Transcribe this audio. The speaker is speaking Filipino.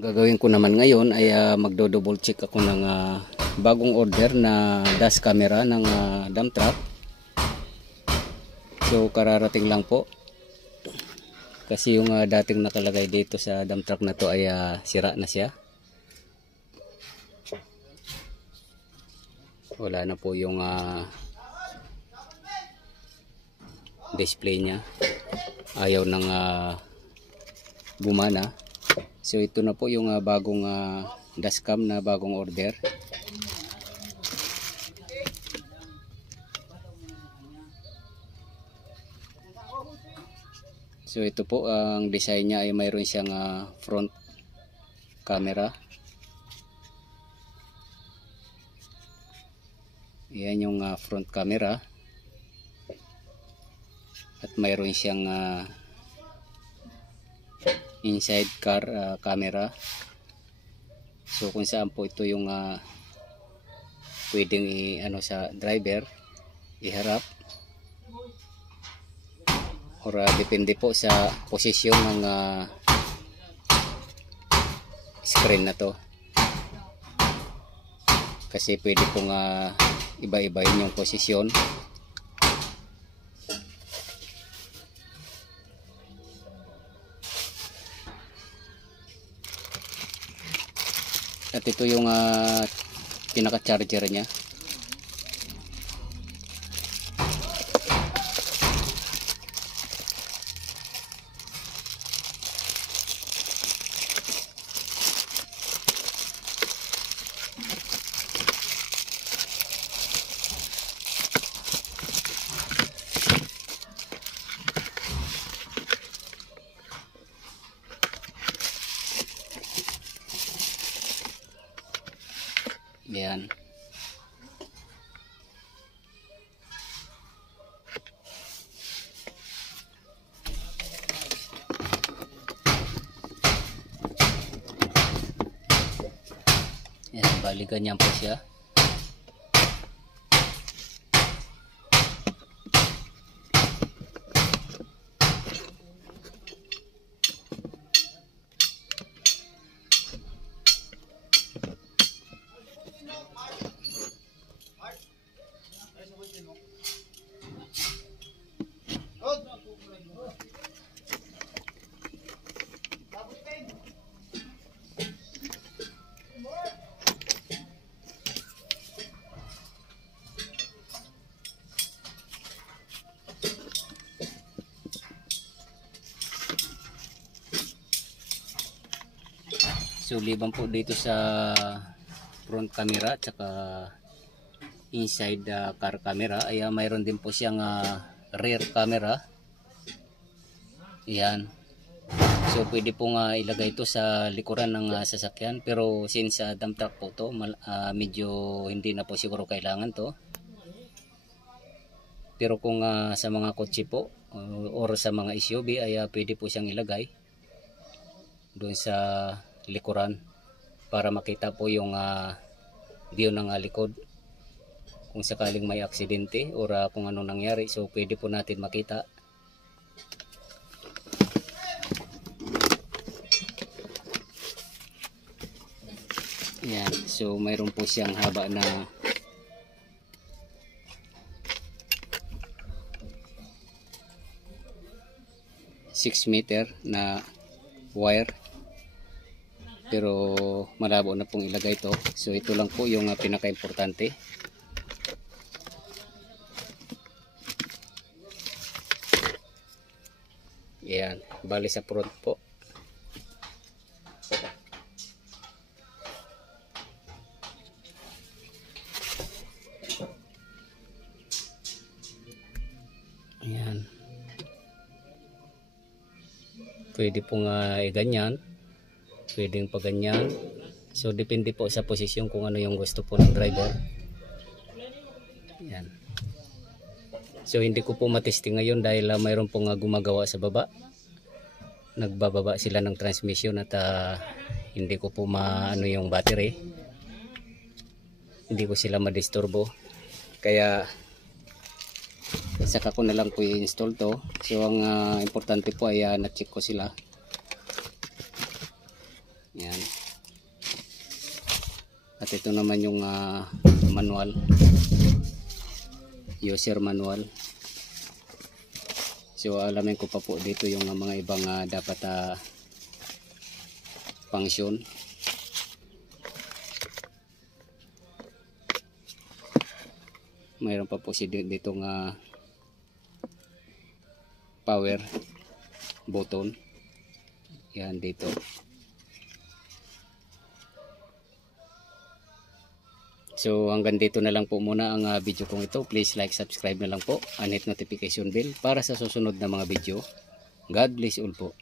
Gagawin ko naman ngayon ay magdo-double check ako ng bagong order na dash camera ng dump truck. So kararating lang po. Kasi yung dating nakalagay dito sa dump truck na to ay sira na siya. Wala na po yung display niya. Ayaw nang gumana. So ito na po yung bagong dashcam na bagong order. So ito po ang design niya ay mayroon siyang front camera. Yan yung front camera. At mayroon siyang inside car camera. So kung saan po ito yung pwedeng sa driver iharap or depende po sa posisyon ng screen na to, kasi pwede pong iba-ibahin yung posisyon. At ito yung pinaka-charger niya. Yan. Yan, balikan niyan po siya. So liban po dito sa front camera at saka inside car camera ay mayroon din po siyang rear camera. Yan. So pwede pong ilagay ito sa likuran ng sasakyan, pero since dump truck po to, medyo hindi na po siguro kailangan to. Pero kung sa mga kotse po or sa mga SUV ay pwede po siyang ilagay doon sa likuran para makita po yung view ng likod kung sakaling may aksidente or kung ano nangyari. So pwede po natin makita. Yan. So mayroon po siyang haba na 6 meter na wire, pero malabo na pong ilagay ito. So ito lang po yung pinaka-importante. Yan, bali sa front po. Yan. Pwede pong ganyan. Pwedeng pa ganyan. So depende po sa posisyon kung ano yung gusto po ng driver. Yan. So hindi ko po matesting ngayon dahil mayroon pong gumagawa sa baba. Nagbababa sila ng transmission at hindi ko po maano yung battery. Hindi ko sila madisturbo. Kaya saka ko na lang po i-install to. So ang importante po ay na-check ko sila. Yan. At ito naman yung manual, user manual. So alamin ko pa po dito yung mga ibang dapat function. Mayroon pa po dito power button. Yan dito. So hanggang dito na lang po muna ang video kong ito. Please like, subscribe na lang po, and hit notification bell para sa susunod na mga video. God bless all po.